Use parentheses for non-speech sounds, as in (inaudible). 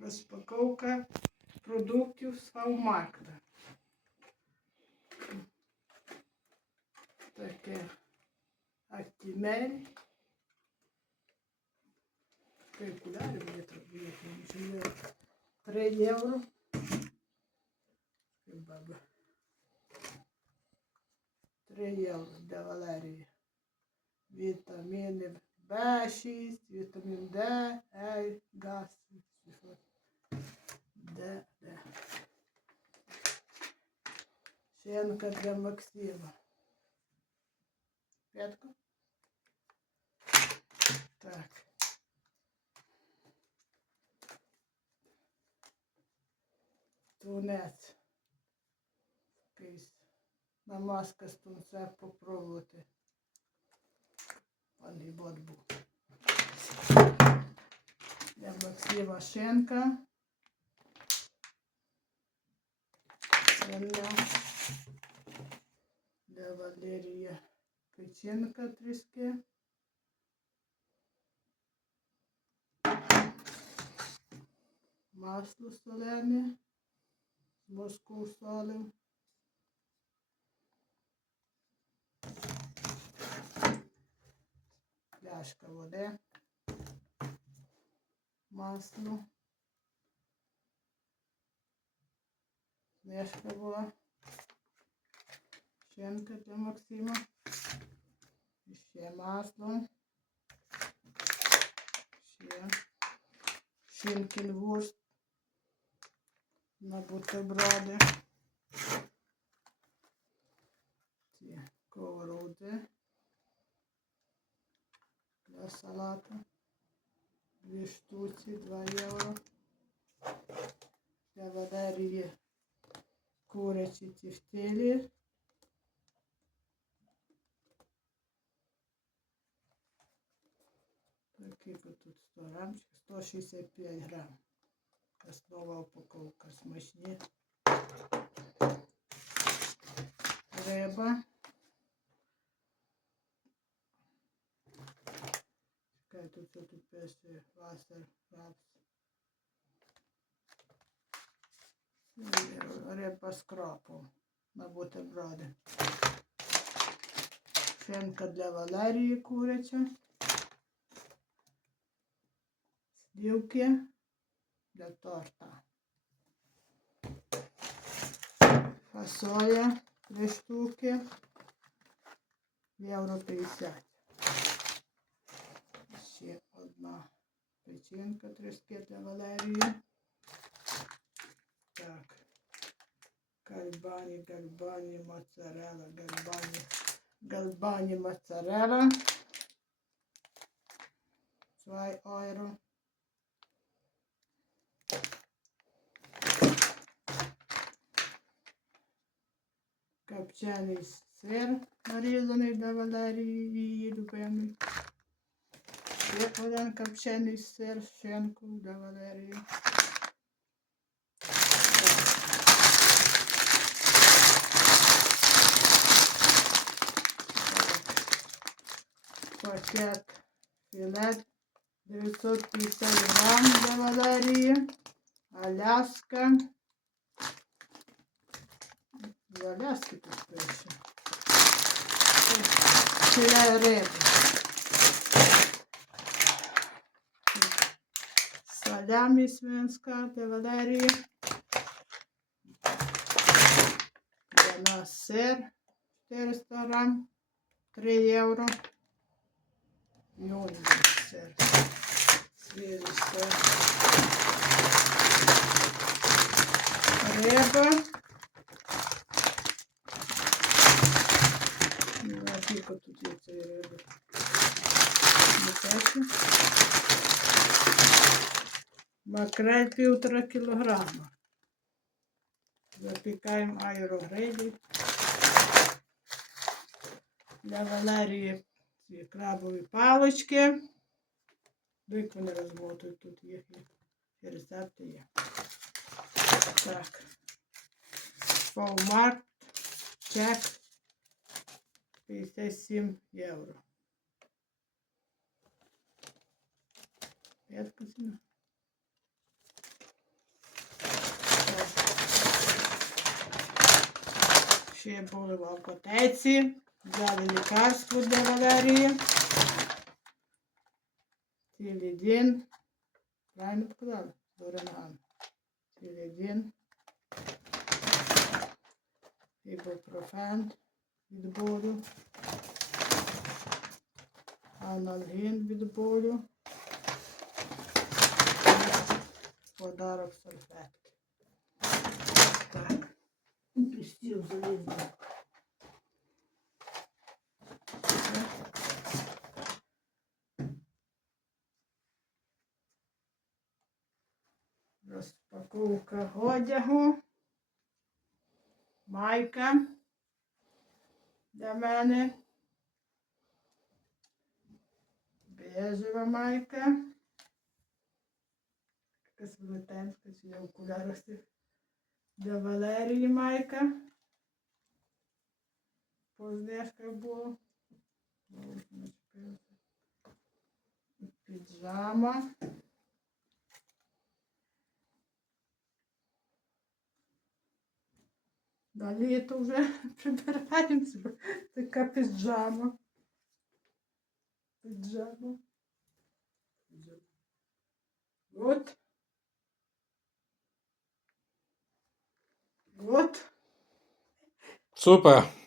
Розпаковка продуктів з фаумаркта. Таке актімель. Такі окуляри треба 3 євро. Баба. 3 євро для Валерії. Вітаміни В6, вітамін Д, Е, газ. Д, Д. Шенка для Максима. П'ятку? Так. Тунець. Якийсь намазка з тунця попробувати. Палібот був. Для Максима Шенка. Земля. Для Валерія печенка тріски. Масло солене. З мозку солим. Пляшка води. Масло. Знижка була. Шинка для Максима. І ще масло. Ще шинкінвурст на бутерброди. Ці ковроди для салату. Дві штуці, 2 євро. Для Валерії курячі тефтелі. Скільки тут 100 грамчик? 165 грам. Основа упаковка смачні. Риба. Чекай, тут тут пише Васер, рапс. З крапом на бутерброди. Шинка для Валерії куряча. Слівки для торта. Фасоля три штуки. Євро 50. Ще одна печінка тріски для Валерії. Так. Гальбані, гальбані, моцарелла, гальбані, гальбані, моцарелла. 2 євро. Копчений сир нарізаний для Валерії, її любимий. Ще один копчений сир з для Валерії. Пакет філет 950 грам для Валерії. Аляска. З Аляски тут пише. Філе риби. Салямі свинська для Валерії. Для нас сир 400 грам. 3 євро. Сир. Свіжий. Риба. Скільки тут є цієї риби. Макрель півтора кілограма. Запікаємо аерогрилі. Для Валерії Дві крабові палички. Дик вони розмотують, тут їхні рецепти є. Так. Фаумарт чек 57 євро. Я спасибо. Ще були в алкотеці взяли лікарство для Валерії. День. Правильно сказали? Дороган. День. Ібупрофен від болю. Анальгін від болю. Подарок салфетки. Так. Стіл залізний. Розпаковка одягу. Майка для мене. Бежева майка. Якась велетенська, чи я окуляри всі. Для Валерії майка. По знижках було. Піджама. На літо вже (laughs) прибираємося. Така пиджама. Пиджама От. От. Супер.